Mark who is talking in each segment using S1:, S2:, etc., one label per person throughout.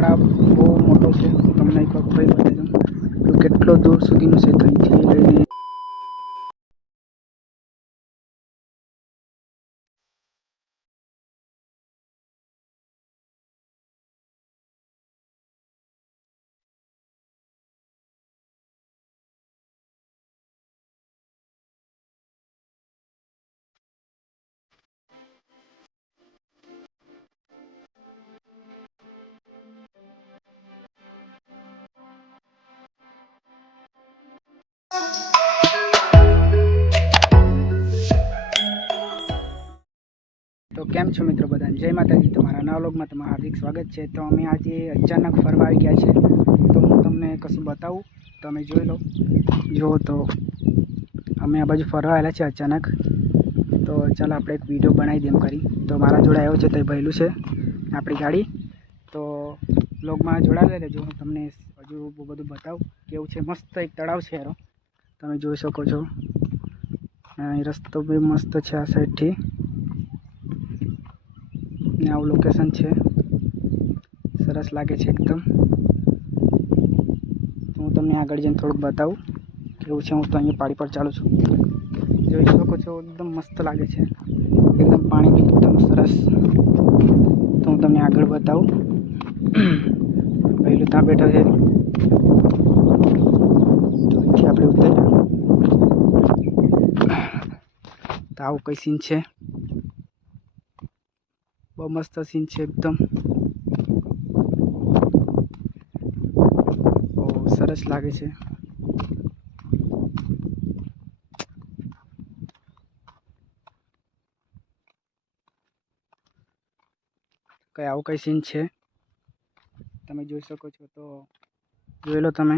S1: તળાવ બહુ મોટો છે. તમને એક વખત કેટલો દૂર સુધીનું છે ત્યાંથી લઈને તો કેમ છો મિત્રો બધા જય માતાજી, તમારા નવા વ્લોગમાં તમારું હાર્દિક સ્વાગત છે. તો અમે આજે અચાનક ફરવા આવી ગયા છે. તો હું તમને કશું બતાવું. તમે જોઈ લો. જુઓ તો અમે આ બાજુ ફરવા આવેલા છે અચાનક. તો ચાલો આપણે એક વીડિયો બનાવી દેમ કરી. તો મારા જોડે આવ્યો છે તે ભયલું છે, આપણી ગાડી. તો બ્લોગમાં જોડાયેલા રહેજો. હું તમને હજુ બહુ બધું બતાવું કેવું છે. મસ્ત એક તળાવ છે એનો. તમે જોઈ શકો છો. રસ્તો બી મસ્ત છે આ સાઈડથી ને આવું લોકેશન છે. સરસ લાગે છે એકદમ. હું તમને આગળ જઈને થોડુંક બતાવું કેવું છે હું તો અહીંયા પાડી પર ચાલું છું. જોઈ શકો છો, એકદમ મસ્ત લાગે છે. એકદમ પાણી બી એકદમ સરસ. તો હું તમને આગળ બતાવું. પહેલું ત્યાં બેઠા છે. તો આપણે ઉતરી તો આવું કઈ સીન છે. બહુ મસ્ત સીન છે એકદમ બહુ સરસ લાગે છે કઈ આવું કઈ સીન છે તમે જોઈ શકો છો તો જોઈ લો તમે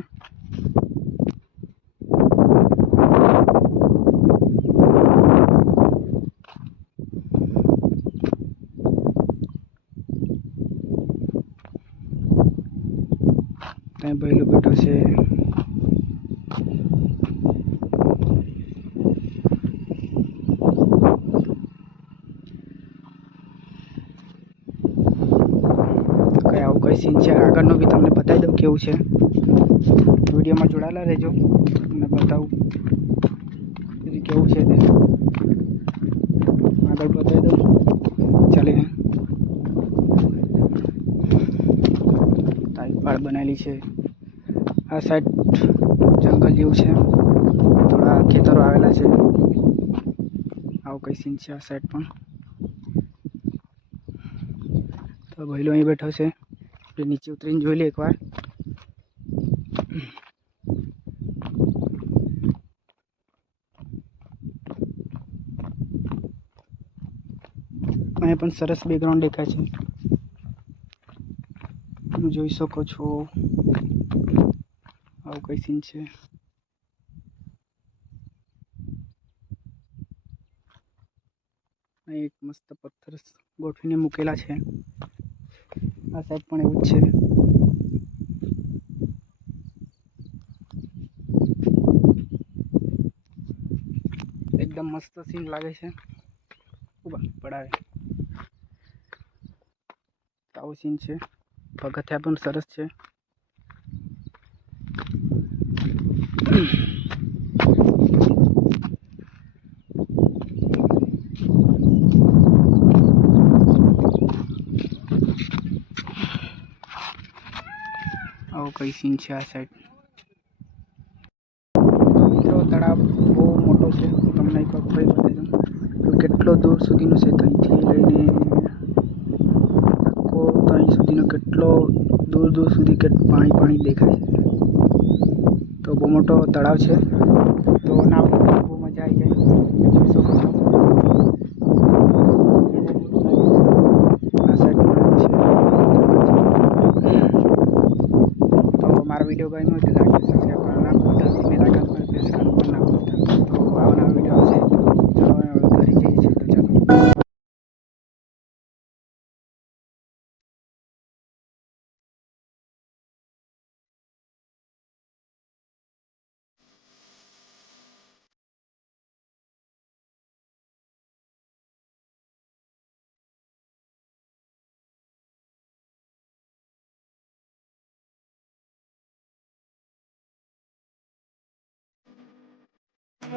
S1: ત્યાં પહેલું બેઠો છે. કઈ સીન છે? આગળનું બી તમને બતાવી દઉં કેવું છે. વિડીયોમાં જોડાયેલા રહેજો. તમને બતાવું. કેવું છે તે? આગળ બતાવી દઉં. ચાલીને. તારી પાળ બનાવેલી છે. આ સાઈડ જંગલ જેવું છે. થોડા ખેતરો આવેલા છે. આવું કઈ સીન છે આ સાઈડ પણ. તો ભઈલો અહીં બેઠો છે. આપણે નીચે ઉતરીને જોઈ લઈએ એકવાર. અહીંયા પણ સરસ બેકગ્રાઉન્ડ દેખાય છે. તમે જોઈ શકો છો. આવું કઈ સીન છે? એક મસ્ત પથ્થર ગોઠવીને મૂકેલા છે. આ સાઈડ પણ એવું જ છે. એકદમ મસ્ત સીન લાગે છે. ઊભા, પડાવે. આવું સીન છે. પગથિયા પણ સરસ છે આવો કઈ સીન છે આ સાઈડ મિત્રો તળાવ બહુ મોટો છે તમને એક વખત બતાવી કેટલો દૂર સુધીનું છે કંઈથી લઈને આખો સુધીનો કેટલો દૂર દૂર સુધી કે પાણી પાણી દેખાય તો બહુ મોટો તળાવ છે. તો ના બહુ મજા આવી જાય જોઈ તો મારો વીડિયો ગમ્યો